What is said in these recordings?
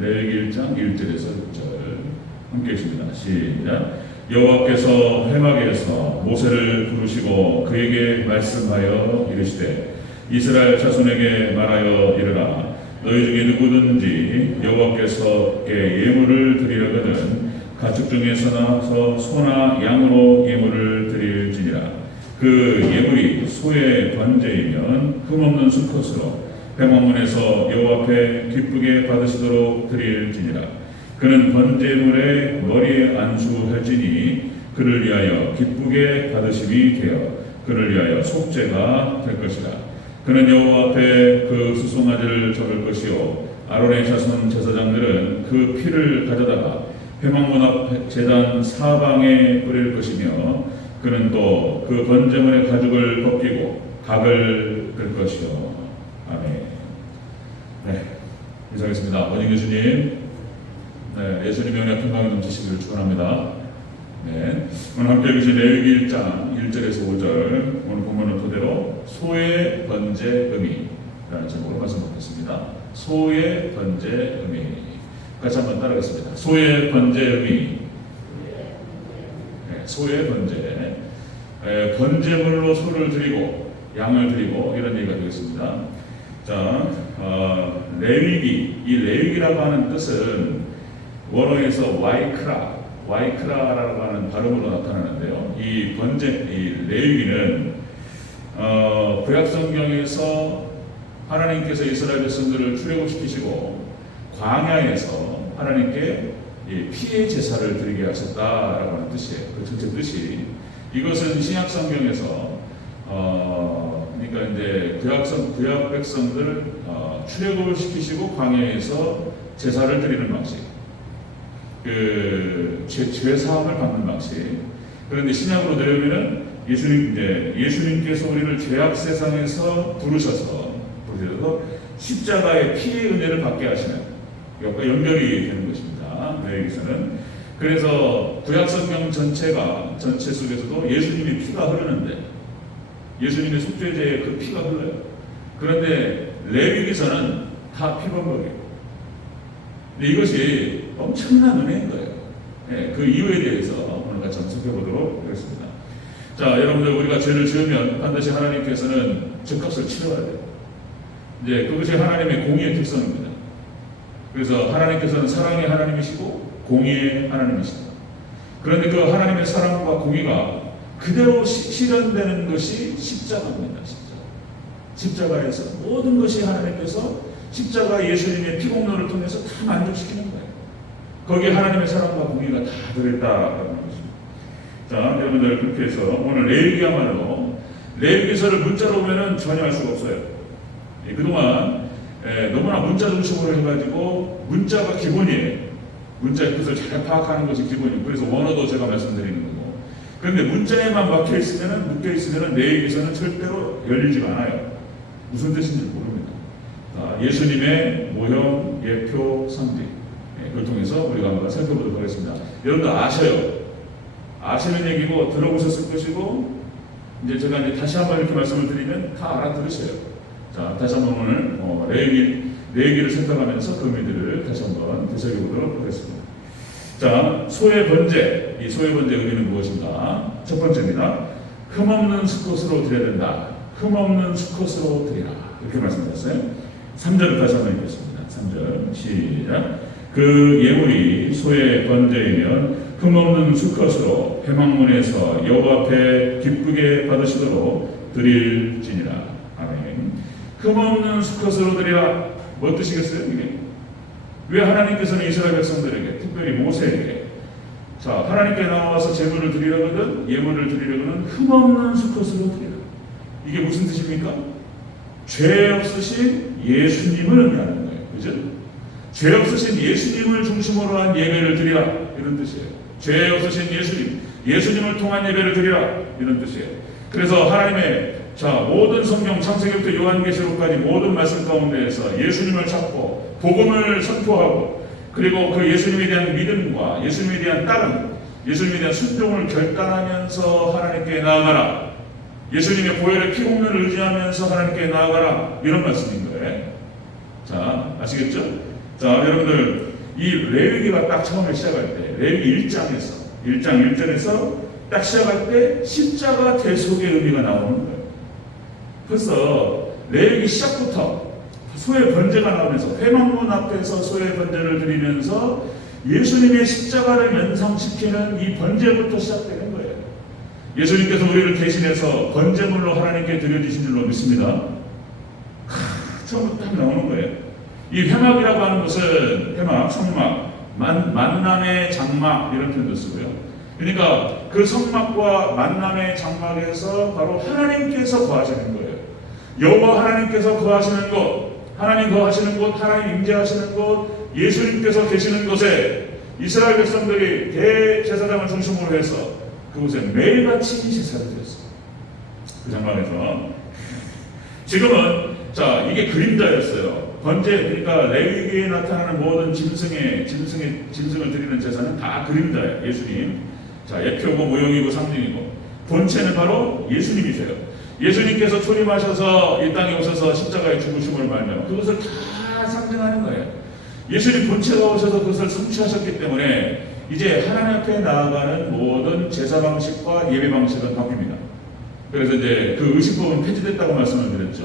레위기 1장 1절에서 6절 함께 읽습니다. 시작. 여호와께서 회막에서 모세를 부르시고 그에게 말씀하여 이르시되 이스라엘 자손에게 말하여 이르라. 너희 중에 누구든지 여호와께서께 예물을 드리려거든 가축 중에서 나서 소나 양으로 예물을 드릴지니라. 그 예물이 소의 번제이면 흠없는 수컷으로 회막문에서 여호와 앞에 기쁘게 받으시도록 드릴지니라. 그는 번제물의 머리에 안수할지니 그를 위하여 기쁘게 받으심이 되어 그를 위하여 속죄가 될 것이라. 그는 여호와 앞에 그 수송아지를 접을 것이요 아론의 자손 제사장들은 그 피를 가져다가 회막문 앞 제단 사방에 뿌릴 것이며 그는 또 그 번제물의 가죽을 벗기고 각을 끌 것이요. 아멘. 네, 인사하겠습니다. 원희 교수님, 네, 예수님의 은혜 평강이 넘치시기를 축원합니다. 네, 오늘 함께 읽으신 레위기 1장 1절에서 5절 오늘 본문을 토대로 소의 번제 의미라는 제목으로 말씀 드리겠습니다. 소의 번제 의미. 같이 한번 따라하겠습니다. 소의 번제 의미. 네, 소의 번제. 번제물로 소를 드리고 양을 드리고 이런 얘기가 되겠습니다. 자, 레위기. 이 레위기라고 하는 뜻은 원어에서 와이크라라고 하는 발음으로 나타나는데요. 이 레위기는 구약 성경에서 하나님께서 이스라엘 백성들을 출애굽시키시고 광야에서 하나님께 피의 제사를 드리게 하셨다라고 하는 뜻이에요. 그 전체 뜻이. 이것은 신약 성경에서 그러니까 이제 구약 백성들 출애굽을 시키시고 광야에서 제사를 드리는 방식, 그 죄 사함을 받는 방식. 그런데 신약으로 내려오면은 예수님께서 우리를 죄악 세상에서 부르셔서 십자가의 피의 은혜를 받게 하시는 이것과 연결이 되는 것입니다. 레위기서는. 그래서 구약 성경 전체 속에서도 예수님의 피가 흐르는데 예수님의 속죄제의 그 피가 흘러요. 그런데 레위기서는 다 피범벅이에요. 근데 이것이 엄청난 은혜인 거예요. 네, 그 이유에 대해서 오늘 같이 한번 살펴보도록 하겠습니다. 자, 여러분들, 우리가 죄를 지으면 반드시 하나님께서는 죄값을 치러야 돼요. 이제 그것이 하나님의 공의의 특성입니다. 그래서 하나님께서는 사랑의 하나님이시고 공의의 하나님이시다. 그런데 그 하나님의 사랑과 공의가 그대로 실현되는 것이 십자가입니다. 십자가에서 모든 것이 하나님께서 십자가 예수님의 피공로를 통해서 다 만족시키는 거예요. 거기에 하나님의 사랑과 공의가 다 들어있다라는 것입니다. 자, 여러분들, 그렇게 해서 오늘 레위기야말로 레위기서를 문자로 보면은 전혀 알 수가 없어요. 그동안 너무나 문자 중심으로 해가지고 문자가 기본이에요. 문자의 뜻을 잘 파악하는 것이 기본이고, 그래서 원어도 제가 말씀드리는 거고. 그런데 문자에만 묶여있으면 레위기서는 절대로 열리지가 않아요. 무슨 뜻인지 모릅니다. 예수님의 모형, 예표, 상징. 그걸 통해서 우리가 한번 살펴보도록 하겠습니다. 여러분들 아셔요. 아시는 얘기고 들어보셨을 것이고, 이제 제가 다시 한번 이렇게 말씀을 드리면 다 알아들으셔요. 자, 다시 한번 오늘 레위기를 생각하면서 그 의미들을 다시 한번 되새겨보도록 하겠습니다. 자, 소의 번제. 이 소의 번제 의미는 무엇인가? 첫 번째입니다. 흠없는 수컷으로 드려야 된다. 흠없는 수컷으로 드리라. 이렇게 말씀드렸어요. 3절을 다시 한번 읽겠습니다. 3절 시작. 그 예물이 소의 번제이면 흠없는 수컷으로 회막문에서 여호와 앞에 기쁘게 받으시도록 드릴지니라. 아멘. 흠없는 수컷으로 드리라. 뭐 뜻이겠어요? 이게? 왜 하나님께서는 이스라엘 백성들에게, 특별히 모세에게, 자, 하나님께 나와서 제물을 드리려거든, 예물을 드리려거든 흠없는 수컷으로 드리라. 이게 무슨 뜻입니까? 죄 없으신 예수님을 의미하는 거예요. 그죠? 죄 없으신 예수님을 중심으로 한 예배를 드리라. 이런 뜻이에요. 죄 없으신 예수님을 통한 예배를 드리라. 이런 뜻이에요. 그래서 하나님의 모든 성경 창세기부터 요한계시록까지 모든 말씀 가운데에서 예수님을 찾고 복음을 선포하고, 그리고 그 예수님에 대한 믿음과 예수님에 대한 따름, 예수님에 대한 순종을 결단하면서 하나님께 나아가라. 예수님의 보혈의 피공로를 의지하면서 하나님께 나아가라. 이런 말씀인 거예요. 자, 아시겠죠? 자, 여러분들, 이 레위기가 딱 처음에 시작할 때, 레위기 1장 1절에서 딱 시작할 때 십자가 대속의 의미가 나오는 거예요. 그래서 레위기 시작부터 소의 번제가 나오면서 회막문 앞에서 소의 번제를 드리면서 예수님의 십자가를 연상시키는 이 번제부터 시작되는 거예요. 예수님께서 우리를 대신해서 번제물로 하나님께 드려주신 줄로 믿습니다. 처음부터 딱 나오는 거예요. 이 회막이라고 하는 것은 회막, 성막, 만남의 장막 이런 표현도 쓰고요. 그러니까 그 성막과 만남의 장막에서 바로 하나님께서 거하시는 거예요. 여호와 하나님께서 거하시는 곳, 하나님 거하시는 곳, 하나님 임재하시는 곳, 예수님께서 계시는 곳에 이스라엘 백성들이 대제사장을 중심으로 해서 그곳에 매일같이 제사를 드렸어요. 그 장막에서. 지금은 자 이게 그림자였어요. 번제, 그러니까 레위기에 나타나는 모든 짐승을 드리는 제사는 다 그림자예요. 예수님. 자, 예표고 모형이고 상징이고 본체는 바로 예수님이세요. 예수님께서 초림하셔서 이 땅에 오셔서 십자가에 죽으심을 말며 그것을 다 상징하는 거예요. 예수님 본체가 오셔서 그것을 성취하셨기 때문에 이제 하나님 앞에 나아가는 모든 제사 방식과 예배 방식은 바뀝니다. 그래서 이제 그 의식법은 폐지됐다고 말씀을 드렸죠.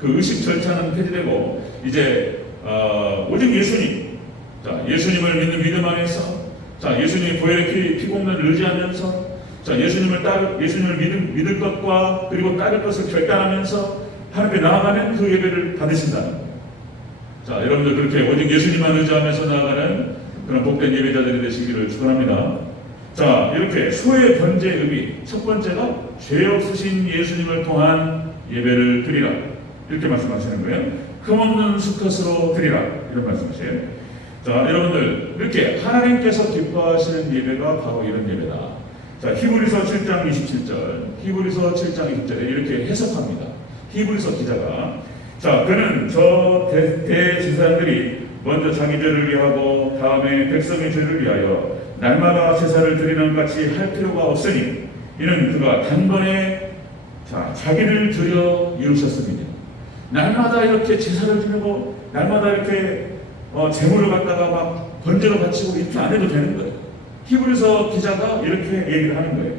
그 의식 절차는 폐지되고 이제 오직 예수님, 자 예수님을 믿는 믿음 안에서, 자 예수님의 보혈의 피 공로를 의지하면서, 자 예수님을 믿을 것과 그리고 따를 것을 결단하면서 하나님께 나아가는 그 예배를 받으신다는 거예요. 자 여러분들 그렇게 오직 예수님만 의지하면서 나아가는 그런 복된 예배자들이 되시기를 축원합니다. 자 이렇게 소의 번제 의미, 첫 번째가 죄 없으신 예수님을 통한 예배를 드리라 이렇게 말씀하시는 거예요. 흠없는 수컷으로 드리라 이런 말씀이세요. 자 여러분들 이렇게 하나님께서 기뻐하시는 예배가 바로 이런 예배다. 자 히브리서 7장 27절, 히브리서 7장 20절에 이렇게 해석합니다. 히브리서 기자가 자 그는 저 대제사장들이 먼저 자기 죄를 위하고 다음에 백성의 죄를 위하여 날마다 제사를 드리는 같이 할 필요가 없으니 이는 그가 단번에 자기를 드려 이루셨습니다. 날마다 이렇게 제사를 드리고 날마다 이렇게 제물을 갖다가 막 번제로 바치고 이렇게 안 해도 되는 거예요. 히브리서 기자가 이렇게 얘기를 하는 거예요.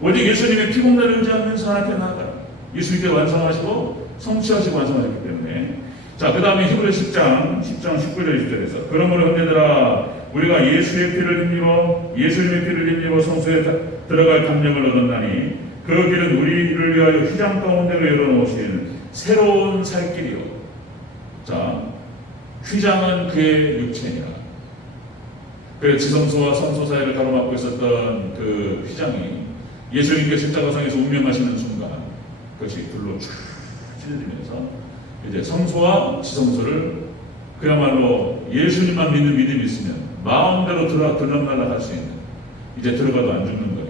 오직 예수님의 피 공로를 의지하면서 하나님께 나아가 예수님께 완성하시고 성취하시고 완성하셨기 때문에 자 그 다음에 히브리서 10장 19절 20절에서 그러므로 형제들아 우리가 예수님의 피를 힘입어 성소에 들어갈 담력을 얻었나니 그 길은 우리를 위하여 휘장 가운데로 열어놓으신 새로운 살 길이요. 자 휘장은 그의 육체니라. 그래서 지성소와 성소 사이를 가로막고 있었던 그 휘장이 예수님께 십자가상에서 운명하시는 순간 그것이 불로 쭉 찢어지면서 이제 성소와 지성소를 그야말로 예수님만 믿는 믿음이 있으면 마음대로 들락날락 할 수 있는, 이제 들어가도 안 죽는 거예요.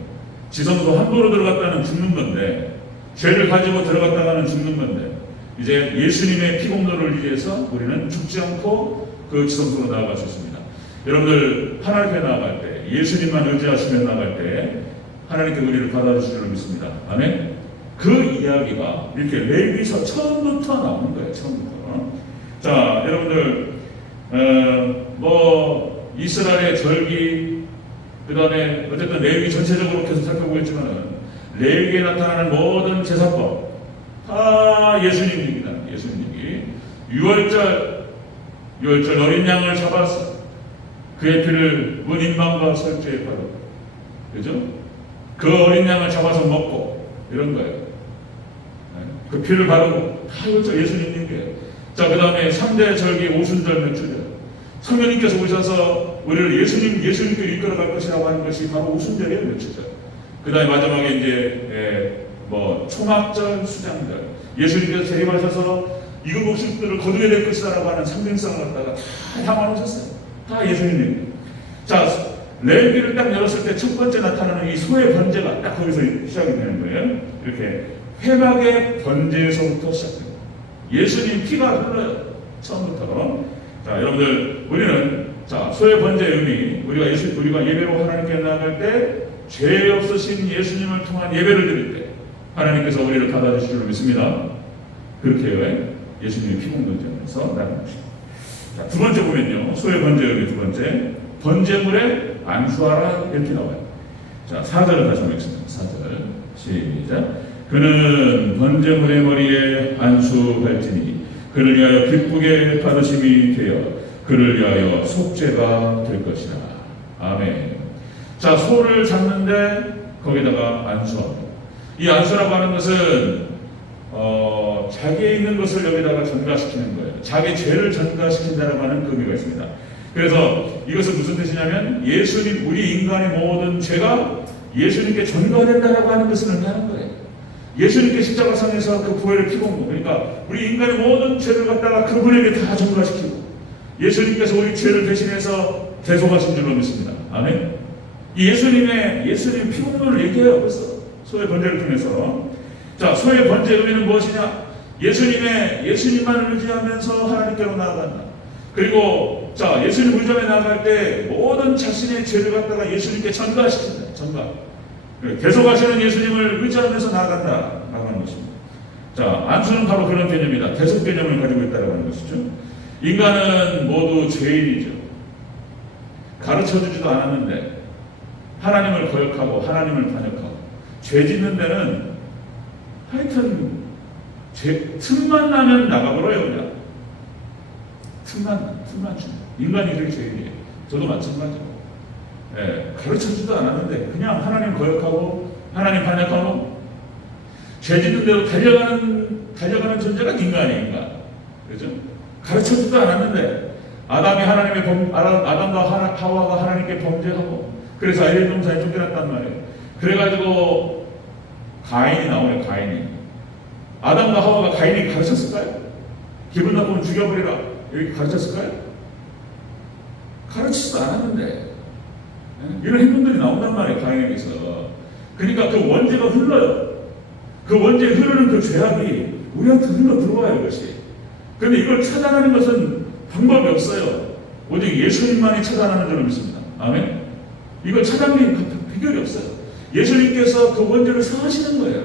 지성소 함부로 들어갔다는 죽는 건데, 죄를 가지고 들어갔다가는 죽는 건데, 이제 예수님의 피공로를 위해서 우리는 죽지 않고 그 지성소로 나아갈 수 있습니다. 여러분들 하나님께 나아갈 때, 예수님만 의지하시며 나아갈 때 하나님께 우리를 받아주실 줄 믿습니다. 아멘. 그 이야기가 이렇게 레위기서 처음부터 나오는 거예요. 처음부터. 자, 여러분들 이스라엘의 절기, 그 다음에 어쨌든 레위기 전체적으로 계속 살펴보겠지만은 레위기에 나타나는 모든 제사법 다 예수님 얘기다. 예수님 얘기. 6월절 어린 양을 잡아서 그의 피를 문인방과 설주에 바르고, 그죠? 그 어린 양을 잡아서 먹고 이런 거예요. 그 피를 바르고 다 이것도 예수님 얘기예요. 자, 그 다음에 3대 절기 오순절 며칠이에요. 성령님께서 오셔서 우리를 예수님께 이끌어갈 것이라고 하는 것이 바로 오순절이에요. 며칠절. 그 다음에 마지막에 이제 초막절, 수장절. 예수님께서 재림하셔서 이국 곡식들을 거두게 될 것이라고 하는 상징성을 갖다가 다 담아놓으셨어요. 다 예수님 얘기. 자, 레위기를 딱 열었을 때 첫 번째 나타나는 이 소의 번제가 딱 거기서 시작이 되는 거예요. 이렇게 회막의 번제에서부터 시작돼요. 예수님 피가 흘러요. 처음부터. 자, 여러분들 우리는 자 소의 번제의 의미, 우리가 예배로 하나님께 나아갈 때 죄 없으신 예수님을 통한 예배를 드릴 때 하나님께서 우리를 받아주실 줄 믿습니다. 그렇게 예수님의 피 공동체에서 나아갑니다. 자, 두 번째 보면요. 소의 번제물의 두 번째. 번제물에 안수하라 이렇게 나와요. 자, 4절을 다시 한번 읽습니다. 4절. 시작. 그는 번제물의 머리에 안수할지니 그를 위하여 기쁘게 받으심이 되어 그를 위하여 속죄가 될 것이라. 아멘. 자, 소를 잡는데 거기다가 안수합니다. 이 안수라고 하는 것은 자기에 있는 것을 여기다가 전가시키는 거예요. 자기 죄를 전가시킨다라고 하는 의미가 있습니다. 그래서 이것은 무슨 뜻이냐면 예수님, 우리 인간의 모든 죄가 예수님께 전가된다라고 하는 것을 의미하는 거예요. 예수님께 십자가상에서 그 부활을 피본 거. 그러니까 우리 인간의 모든 죄를 갖다가 그분에게 다 전가시키고 예수님께서 우리 죄를 대신해서 대속하신 줄로 믿습니다. 아멘. 이 예수님의 피공로를 얘기해요. 벌써 소의 번제를 통해서. 자, 소의 번제 의미는 무엇이냐? 예수님만 의지하면서 하나님께로 나아간다. 그리고 자, 예수님 의지하며 나아갈 때 모든 자신의 죄를 갖다가 예수님께 전가시킨다. 전가. 대속하시는 예수님을 의지하면서 나아간다. 나아가는 것입니다. 자, 안수는 바로 그런 개념이다. 대속 개념을 가지고 있다는 것이죠. 인간은 모두 죄인이죠. 가르쳐주지도 않았는데 하나님을 거역하고 하나님을 반역하고 죄 짓는 데는 하여튼 틈만 나면 나가버려요. 그냥 틈만 주면 인간이 그렇게 죄인이에요. 저도 마찬가지고 가르쳐주지도 않았는데 그냥 하나님 거역하고 하나님 반역하고 죄 짓는 대로 달려가는 존재가 인간이에요. 인간. 그죠? 가르쳐주지도 않았는데 아담과 하와가 하나님께 범죄하고 그래서 에덴 동산에 쫓겨났단 말이에요. 그래가지고 가인이 나오네. 가인이 아담과 하와가 가인이 가르쳤을까요? 기분 나쁘면 죽여버리라 이렇게 가르쳤을까요? 가르치지도 않았는데 이런 행동들이 나온단 말이에요. 가인에게서. 그러니까 그 원죄가 흘러요. 그 원죄에 흐르는 그 죄악이 우리한테 흘러 들어와요. 이것이. 그런데 이걸 차단하는 것은 방법이 없어요. 오직 예수님만이 차단하는 줄로 믿습니다. 아멘. 이걸 차단하는 비결이 없어요. 예수님께서 그 원죄를 사하시는 거예요.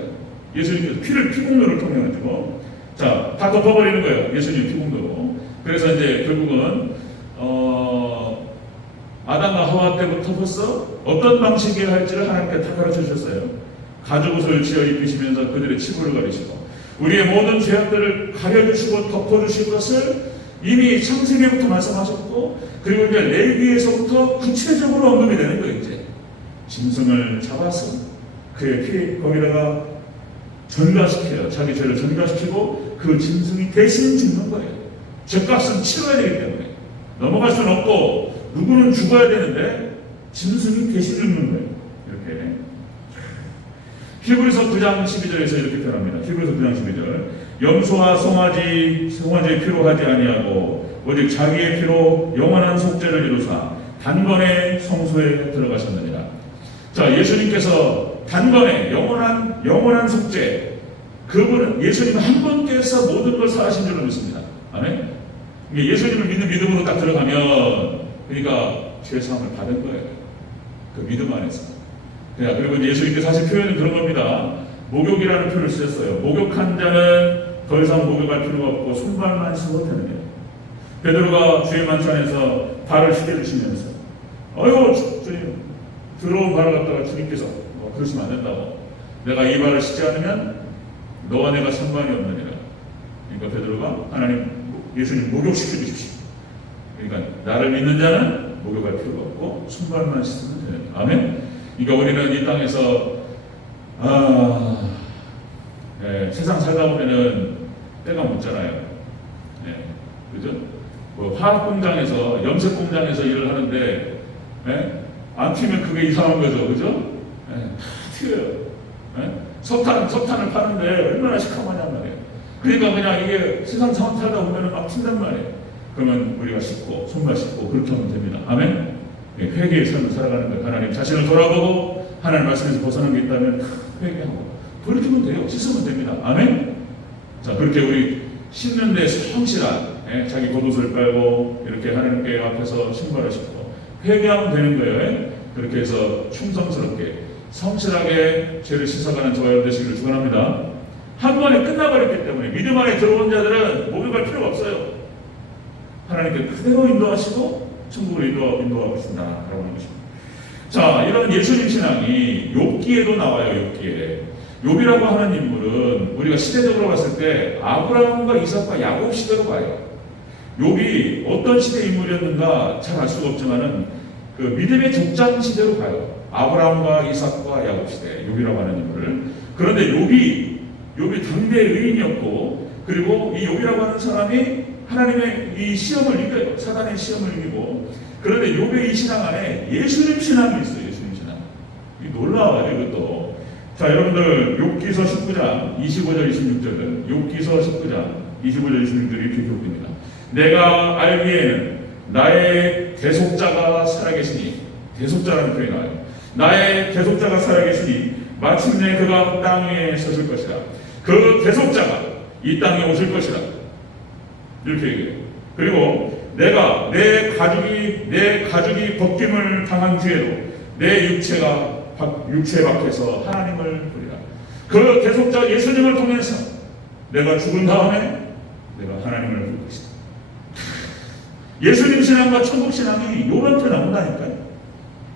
예수님께서 피공로를 통해 가지고 다 덮어버리는 거예요. 예수님 피공로로. 그래서 이제 결국은 아담과 하와 때부터 벌써 어떤 방식에 할지를 하나님께 다 가르쳐 주셨어요. 가죽옷을 지어 입히시면서 그들의 치부를 가리시고 우리의 모든 죄악들을 가려주시고 덮어주실 것을 이미 창세기부터 말씀하셨고 그리고 이제 레위기에서부터 구체적으로 언급이 되는 거예요. 이제 짐승을 잡아서 그의 피 거기다가 전가시켜요. 자기 죄를 전가시키고 그 짐승이 대신 죽는 거예요. 죄값은 치러야 되기 때문에 넘어갈 수는 없고 누구는 죽어야 되는데 짐승이 대신 죽는 거예요. 이렇게 히브리서 9장 12절에서 이렇게 표현합니다. 히브리서 9장 12절 염소와 송아지의 피로 하지 아니하고 오직 자기의 피로 영원한 속죄를 이루사 단번에 성소에 들어가셨느니라. 자, 예수님께서 단번에 영원한 속죄, 그분은 예수님 한 분께서 모든 걸 사하신 줄로 믿습니다. 아멘. 예수님을 믿음으로 딱 들어가면 그러니까 죄사함을 받은 거예요. 그 믿음 안에서. 그리고 예수님께서 사실 표현은 그런 겁니다. 목욕이라는 표현을 쓰셨어요. 목욕한 자는 더 이상 목욕할 필요가 없고 손발만 씻어도 되는 거예요. 베드로가 주의 만찬에서 발을 씻겨주시면서 주님 들어온 발을 갖다가 주님께서 그러시면 안 된다고. 내가 이 발을 씻지 않으면 너와 내가 상관이 없느니라. 그러니까 베드로가 예수님 목욕시켜 주십시오. 그러니까 나를 믿는 자는 목욕할 필요가 없고 손발만 씻으면 되는 거예요. 아멘. 그러니까 우리는 이 땅에서 세상 살다 보면은 때가 묻잖아요. 그죠? 화학 공장에서 염색 공장에서 일을 하는데 안 튀면 그게 이상한 거죠, 그죠? 다 튀어요. 석탄을 파는데 얼마나 시커먼냔 말이에요. 그러니까 그냥 이게 세상 상황 살다 보면은 막 튄단 말이에요. 그러면 우리가 씻고 손발 씻고 그렇게 하면 됩니다. 아멘. 회개의 삶을 살아가는 거예요. 하나님 자신을 돌아보고 하나님 말씀에서 벗어난 게 있다면 회개하고 그렇게 하면 돼요. 씻으면 됩니다. 아멘. 자, 그렇게 우리 씻는 데 성실한 자기 겉옷을 빨고 이렇게 하나님께 앞에서 신발을 신고 회개하면 되는 거예요. 그렇게 해서 충성스럽게 성실하게 죄를 씻어가는 저와 여러분 되시기를 축원합니다. 한 번에 끝나버렸기 때문에 믿음 안에 들어온 자들은 목욕할 필요가 없어요. 하나님께 그대로 인도하시고 천국으로 인도하고 계신다라고 하는 것입니다. 자, 이런 예수님 신앙이 욥기에도 나와요. 욥이라고 하는 인물은 우리가 시대적으로 봤을 때 아브라함과 이삭과 야곱 시대로 봐요. 욥이 어떤 시대 인물이었는가 잘 알 수가 없지만은 그 믿음의 족장 시대로 봐요. 아브라함과 이삭과 야곱 시대, 욥이라고 하는 인물을. 그런데 욥이 당대의 의인이었고, 그리고 이 욥이라고 하는 사람이 하나님의 이 시험을 이겨요. 사단의 시험을 이기고. 그런데 욥의 이 신앙 안에 예수님 신앙이 있어요. 예수님 신앙. 이 놀라워요, 이것도. 자, 여러분들 욥기서 19장 25절 26절은 욥기서 19장 25절 26절 이렇게 기록됩니다. 내가 알기에는 나의 대속자가 살아계시니, 대속자라는 표현이 나와요. 나의 대속자가 살아계시니 마침내 그가 땅 위에 서실 것이라. 그 대속자가 이 땅에 오실 것이라. 이렇게 얘기해요. 그리고 내가 내 가죽이 벗김을 당한 뒤에도 내 육체 밖에서 하나님을 부리라. 그 대속자 예수님을 통해서 내가 죽은 다음에 내가 하나님을 부를 것이다. 예수님 신앙과 천국 신앙이 요한테 나온다니까요.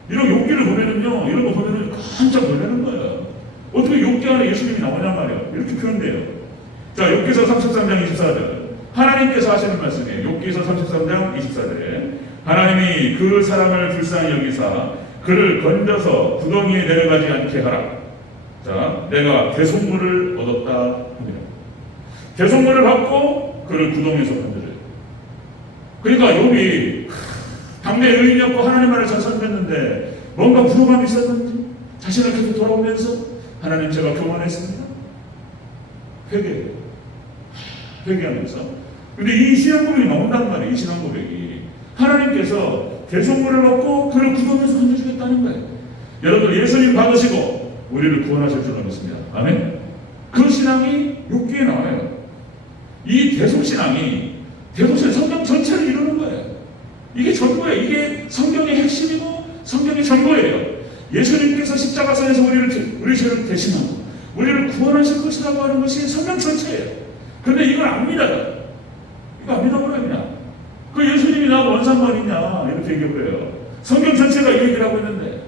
이런 욥기를 보면은요, 이런 거 보면은 깜짝 놀라는 거예요. 어떻게 욥기 안에 예수님이 나오냔 말이에요. 이렇게 표현돼요. 자, 욥기서 33장 24절. 하나님께서 하시는 말씀이에요. 욥기서 33장 24절에 하나님이 그 사람을 불쌍히 여기사 그를 건져서 구덩이에 내려가지 않게 하라. 자, 내가 대속물을 얻었다 하니라. 대속물을 받고 그를 구덩이에서 건져줘요. 그러니까 욥이 당대 의인이었고 하나님 말을 잘 선택했는데 뭔가 부러움이 있었는지 자신을 계속 돌아오면서 하나님 제가 교만했습니다. 회개하면서. 근데 이 신앙 고백이 나온단 말이에요. 이 신앙 고백이 하나님께서 대속물을 받고 그를 구덩이에서 건져주겠다는 거예요. 여러분 예수님 받으시고 우리를 구원하실 줄 믿습니다. 아멘. 그 신앙이 욥기에 나와요. 이 대속신앙이 성경 전체를 이루는 거예요. 이게 전부예요. 이게 성경의 핵심이고 성경의 전부예요. 예수님께서 십자가상에서 우리 죄를 대신하고 우리를 구원하실 것이라고 하는 것이 성경 전체예요. 근데 이걸 안 믿어요. 이거 안 믿어버려요. 그냥 그 예수님이 나하고 원상관이냐 이렇게 얘기해버려요. 성경 전체가 이 얘기를 하고 있는데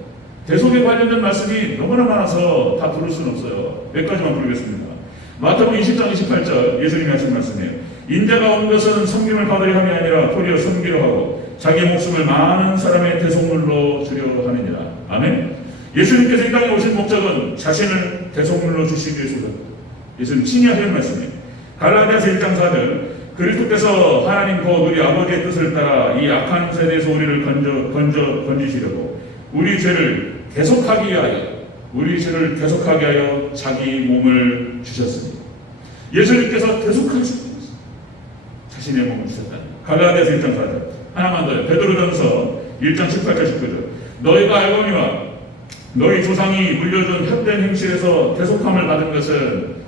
대속에 관련된 말씀이 너무나 많아서 다 부를 수는 없어요. 몇 가지만 부르겠습니다. 마태복음 20장 28절 예수님이 하신 말씀이에요. 인자가 온 것은 섬김을 받으려 함이 아니라 도리어 섬기려 하고 자기 목숨을 많은 사람의 대속물로 주려 하느니라. 아멘. 예수님께서 이 땅에 오신 목적은 자신을 대속물로 주시기 위해서다. 예수님 친히 하시는 말씀이에요. 갈라디아서 1장 4절 그리스도께서 하나님 곧 우리 아버지의 뜻을 따라 이 악한 세대에서 우리를 건지시려고 우리 죄를 대속하기 위하여 자기 몸을 주셨으니 예수님께서 대속하시고 자신의 몸을 주셨다. 갈라디아서 1장 4절 하나만 더요. 베드로전서 1장 18절 19절 너희가 알거니와 너희 조상이 물려준 헛된 행실에서 대속함을 받은 것은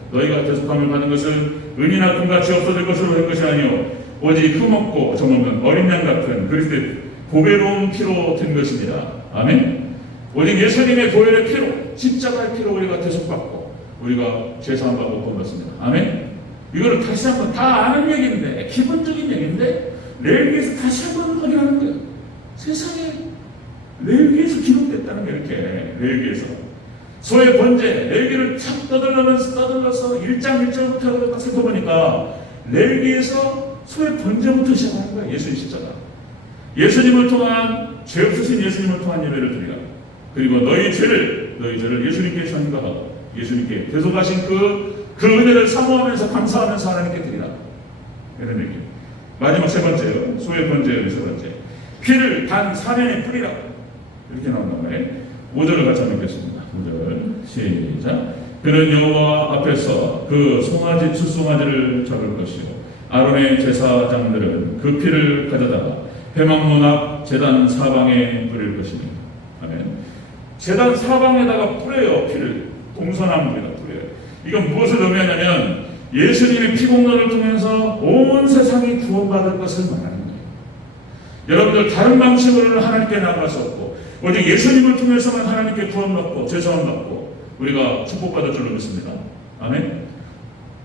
은이나 금같이 없어질 것으로 된 것이 아니요 오직 흠없고 정없는 어린 양 같은 그리스도의 보배로운 피로 된 것입니다. 아멘. 오직 예수님의 보혈의 피로 십자가의 피로 우리가 대속받고 우리가 죄사함 받고 구원받습니다. 아멘. 이거를 다시 한번 다 아는 얘기인데 기본적인 얘기인데 레위기에서 다시 한번 확인하는 거예요. 세상에 레위기에서 기록됐다는 게 이렇게 레위기에서 소의 번제 레위기를 탁 떠들러서 1장 1절부터 딱 살펴보니까 레위기에서 소의 번제부터 시작하는 거예요. 예수님 십자가 예수님을 통한 죄 없으신 예수님을 통한 예배를 드리라. 그리고 너희 죄를 예수님께 전가하고 예수님께 대속하신 그 은혜를 사모하면서 감사하면서 하나님께 드리라. 이런 얘기. 마지막 세 번째요. 소의 번제의 세 번째. 피를 단 사면에 뿌리라. 이렇게 나온단 말이에요. 5절을 같이 한번 읽겠습니다. 5절 시작. 그는 여호와 앞에서 그 숫송아지를 잡을 것이요 아론의 제사장들은 그 피를 가져다가 회막문 앞 제단 사방에 뿌릴 것이니. 아멘. 제단 사방에다가 뿌려요. 피를 동서남북에다 뿌려요. 이건 무엇을 의미하냐면 예수님의 피공로를 통해서 온 세상이 구원받을 것을 말하는 거예요. 여러분들 다른 방식으로는 하나님께 나아갈 수 없고 오직 예수님을 통해서만 하나님께 구원받고 죄사함 받고 우리가 축복받을 줄로 믿습니다. 아멘.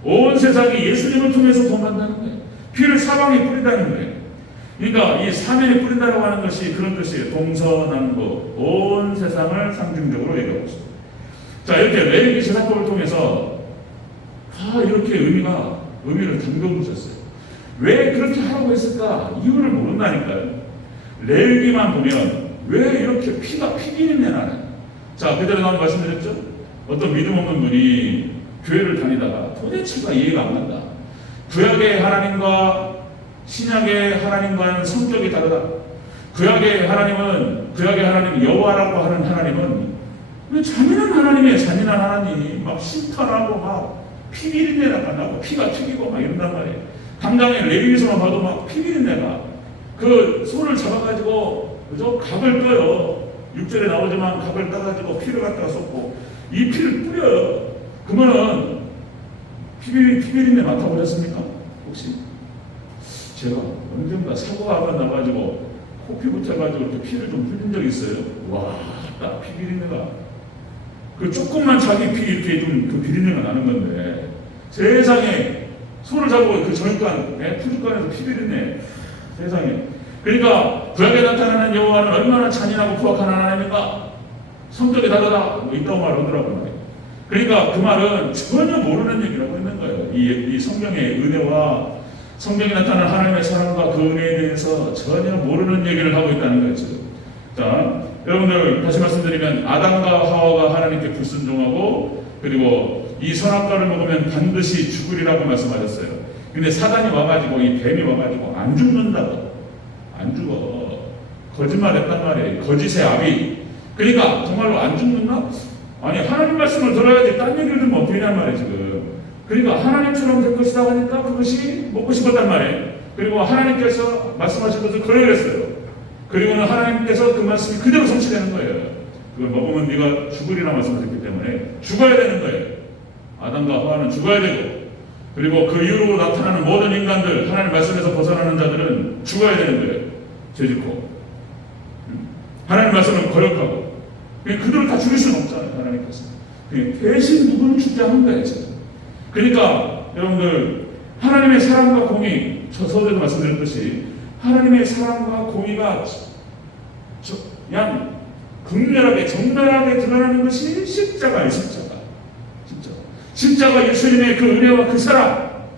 온 세상이 예수님을 통해서 구원받는다는 거예요. 피를 사방에 뿌린다는 거예요. 그러니까 이 사면에 뿌린다라고 하는 것이 그런 뜻이에요. 동서남북 온 세상을 상징적으로 얘기하고 있습니다. 자, 이렇게 레위기 제사법을 통해서 다 이렇게 의미를 담겨두셨어요. 왜 그렇게 하라고 했을까? 이유를 모른다니까요. 레위기만 보면 왜 이렇게 피가 피비린내 나는? 자, 그대로 나온 말씀드렸죠? 어떤 믿음 없는 분이 교회를 다니다가 도대체가 이해가 안 간다. 구약의 하나님과 신약의 하나님과는 성격이 다르다. 구약의 하나님 여호와라고 하는 하나님은 잔인한 하나님이에요. 잔인한 하나님. 막 심판하고 막 피비린내가 나고 피가 튀기고 막 이런단 말이에요. 당장에 레위기서만 봐도 막 피비린내가 그 소를 잡아가지고 그죠? 각을 떠요. 6절에 나오지만 각을 따가지고 피를 갖다가 쏟고 이 피를 뿌려요. 그러면은 피비린내 맡아보셨습니까? 혹시? 제가 언젠가 사고가 한번 나가지고 코피부터 해가지고 이렇게 피를 좀 흘린 적이 있어요. 와, 딱 피비린내가 그 조금만 자기 피 이렇게 좀 그 비린내가 나는 건데 세상에 소를 잡고 그 저녁간 푸주간에서 피비린내 세상에. 그러니까 구약에 나타나는 여호와는 얼마나 잔인하고 포악한 하나님인가? 성격이 다르다. 뭐 있다고 말하더라고요. 그러니까 그 말은 전혀 모르는 얘기라고 했는 거예요. 이 성경의 은혜와 성경에 나타나는 하나님의 사랑과 그 은혜에 대해서 전혀 모르는 얘기를 하고 있다는 거죠. 자, 여러분들 다시 말씀드리면 아담과 하와가 하나님께 불순종하고 그리고 이 선악과를 먹으면 반드시 죽으리라고 말씀하셨어요. 근데 사단이 와가지고 이 뱀이 와가지고 안 죽는다고. 안 죽어. 거짓말했단 말이에요. 거짓의 아비. 그러니까 정말로 안 죽는다? 아니 하나님 말씀을 들어야지 딴 얘기를 들으면 어떻게 하냔 말이에요 지금. 그러니까 하나님처럼 될 것이다 하니까 그것이 먹고 싶었단 말이에요. 그리고 하나님께서 말씀하신 것을 거역했어요. 그리고는 하나님께서 그 말씀이 그대로 성취되는 거예요. 그걸 먹으면 네가 죽으리라 말씀하셨기 때문에 죽어야 되는 거예요. 아담과 하와는 죽어야 되고 그리고 그 이후로 나타나는 모든 인간들 하나님 말씀에서 벗어나는 자들은 죽어야 되는 거예요. 죄짓고 하나님 말씀을 거역하고 그들을 다 죽일 수는 없잖아요. 하나님께서 대신 누구는 죽게 하는 거예요 지금. 그러니까 여러분들 하나님의 사랑과 공의 서두에도 말씀드렸듯이 하나님의 사랑과 공의가 그냥 극렬하게 정렬하게 드러나는 것이 십자가예요. 십자가 예수님의 그 은혜와 그 사랑.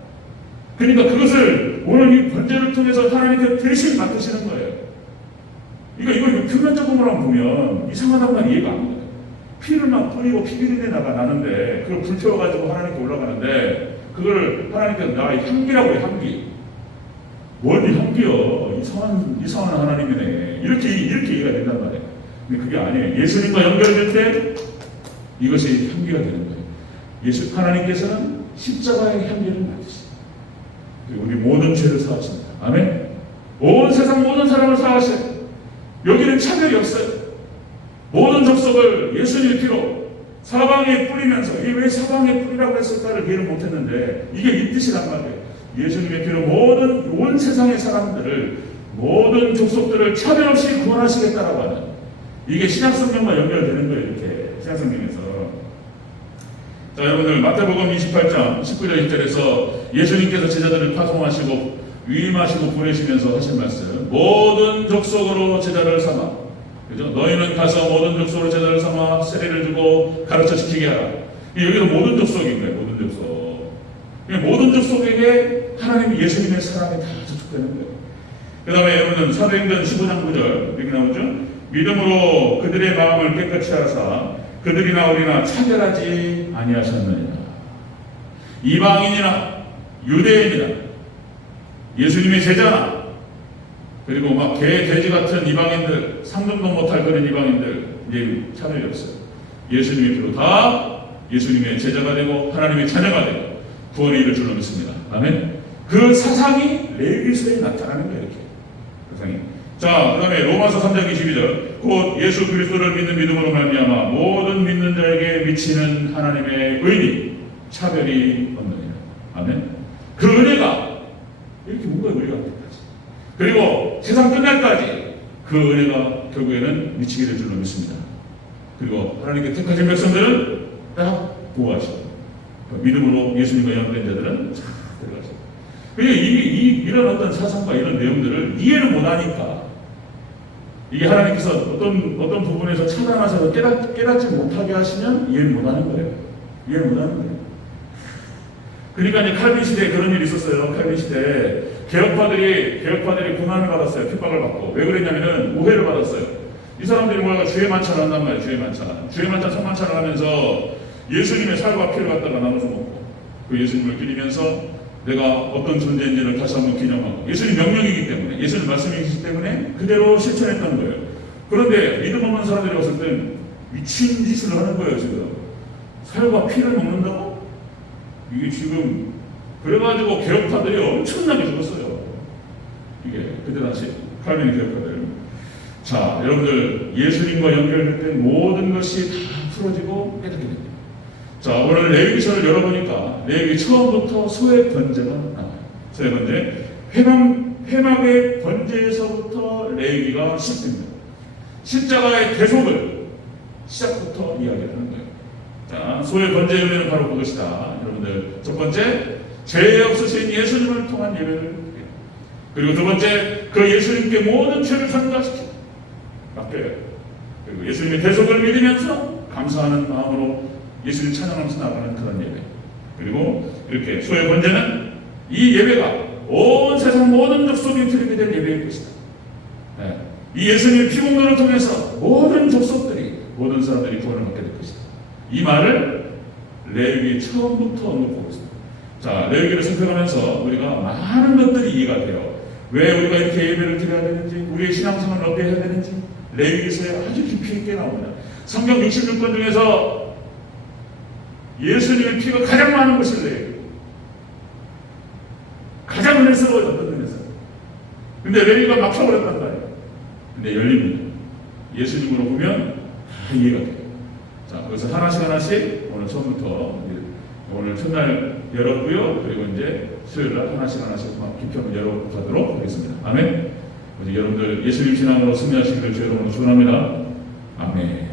그러니까 그것을 오늘 이 번제를 통해서 하나님께 대신 맡으시는 거예요. 이거 표면적으로만 보면 이상하단 말이 이해가 안 돼요. 피를 막 뿌리고 피비린내가 나는데 그걸 불태워가지고 하나님께 올라가는데 그걸 하나님께서 나의 향기라고 해요. 향기. 뭘 향기요? 이상한 하나님이네. 이렇게 이해가 된단 말이에요. 근데 그게 아니에요. 예수님과 연결될 때 이것이 향기가 되는 거예요. 하나님께서는 십자가의 향기를 맡으십니다. 그리고 우리 모든 죄를 사하십니다. 아멘. 온 세상 모든 사람을 사하셔요. 여기는 차별이 없어요. 모든 족속을 예수님의 피로 사방에 뿌리면서 이게 왜 사방에 뿌리라고 했을까를 이해를 못했는데 이게 이 뜻이란 말이에요. 예수님의 피로 온 세상의 사람들을 모든 족속들을 차별 없이 구원하시겠다라고 하는 이게 신약성경과 연결되는 거예요. 이렇게 신약성경에서. 자, 여러분들 마태복음 28장 19절 20절에서 예수님께서 제자들을 파송하시고 위임하시고 보내시면서 하신 말씀 모든 족속으로 제자를 삼아 그죠? 너희는 가서 모든 족속으로 제자를 삼아 세례를 주고 가르쳐 지키게 하라. 여기도 모든 족속인 거예요. 모든 족속. 모든 족속에게 하나님 예수님의 사랑이 다 저촉되는 거예요. 그 다음에 여러분은 사도행전 15장 9절 여기 나오죠. 믿음으로 그들의 마음을 깨끗이 하사 그들이나 우리나 차별하지 아니하셨느니라. 이방인이나 유대인이나 예수님의 제자나 그리고 막 개, 돼지 같은 이방인들 상종도 못할 그런 이방인들 이제 차별이 없어요. 예수님의 피로 다 예수님의 제자가 되고 하나님의 자녀가 되고 구원이 이를 줄로 믿습니다. 아멘. 그 사상이 레위기서에 나타나는 거예요. 이렇게 사상이. 자, 그 다음에 로마서 3장 22절 곧 예수 그리스도를 믿는 믿음으로 말미암아 모든 믿는 자에게 미치는 하나님의 의리 차별이 없느니라. 아멘. 그 은혜가 이렇게 뭔가 은혜가 없다지. 그리고 세상 끝날까지 그 은혜가 결국에는 미치게 될 줄로 믿습니다. 그리고 하나님께 택하신 백성들은 딱 보호하시고 믿음으로 예수님과 연합된 자들은 잘 들어가시고 그냥 이런 어떤 사상과 이런 내용들을 이해를 못하니까 이게 하나님께서 어떤 부분에서 차단하셔서 깨닫지 못하게 하시면 이해를 못하는 거예요. 이해를 못하는 거예요. 그러니까 이제 칼빈 시대에 그런 일이 있었어요. 칼빈 시대에 개혁파들이 고난을 받았어요. 핍박을 받고. 왜 그랬냐면은 오해를 받았어요. 이 사람들이 뭐야 주의 만찬을 한단 말이에요. 주의 만찬 성만찬을 하면서 예수님의 살과 피를 갖다가 나눠서 먹고 그 예수님을 기리면서 내가 어떤 존재인지를 다시 한번 기념하고 예수님 명령이기 때문에 예수님 말씀이기 때문에 그대로 실천했던 거예요. 그런데 믿음 없는 사람들이 봤을 땐 미친 짓을 하는 거예요. 지금 살과 피를 먹는다고? 이게 지금 그래가지고 개혁파들이 엄청나게 죽었어요. 이게 그때 당시 칼빈 개혁파들. 자, 여러분들 예수님과 연결될 때 모든 것이 다 풀어지고 깨닫게 됩니다. 자, 오늘 레위기서를 열어보니까 레위기 처음부터 소의 번제가 나와요. 소의 번제, 회막의 번제에서부터 레위기가 시작됩니다. 십자가의 대속을 시작부터 이야기하는 거예요. 자, 소의 번제의 의미는 바로 그것이다. 여러분들 첫 번째, 죄 없으신 예수님을 통한 예배를 드려요. 그리고 두 번째, 그 예수님께 모든 죄를 상달시키고 맡겨요. 그리고 예수님의 대속을 믿으면서 감사하는 마음으로 예수님 찬양하면서 나가는 그런 예배. 그리고 이렇게 소의 번제는 이 예배가 온 세상 모든 족속이 드리게 될 예배일 것이다. 네. 이 예수님의 피공로를 통해서 모든 족속들이 모든 사람들이 구원을 받게 될 것이다. 이 말을 레위기 처음부터 언급하고 있습니다. 자, 레위기를 살펴가면서 우리가 많은 것들이 이해가 돼요. 왜 우리가 이렇게 예배를 드려야 되는지, 우리의 신앙생활을 어떻게 해야 되는지 레위기서에 아주 깊이 있게 나옵니다. 성경 66권 중에서 예수님의 피가 가장 많은 것이 레위기. 가장 은혜스러워요. 어떤 면에서. 근데 레위기가 막혀버렸단 말이에요. 근데 열립니다. 예수님으로 보면 다 이해가 돼요. 자, 그래서 하나씩 오늘 처음부터 오늘 첫날 열었고요. 그리고 이제 수요일날 하나씩 깊이 한번 열어가도록 하겠습니다. 아멘. 여러분들 예수님 신앙으로 승리하시기를 주의 이름으로 축원합니다. 아멘.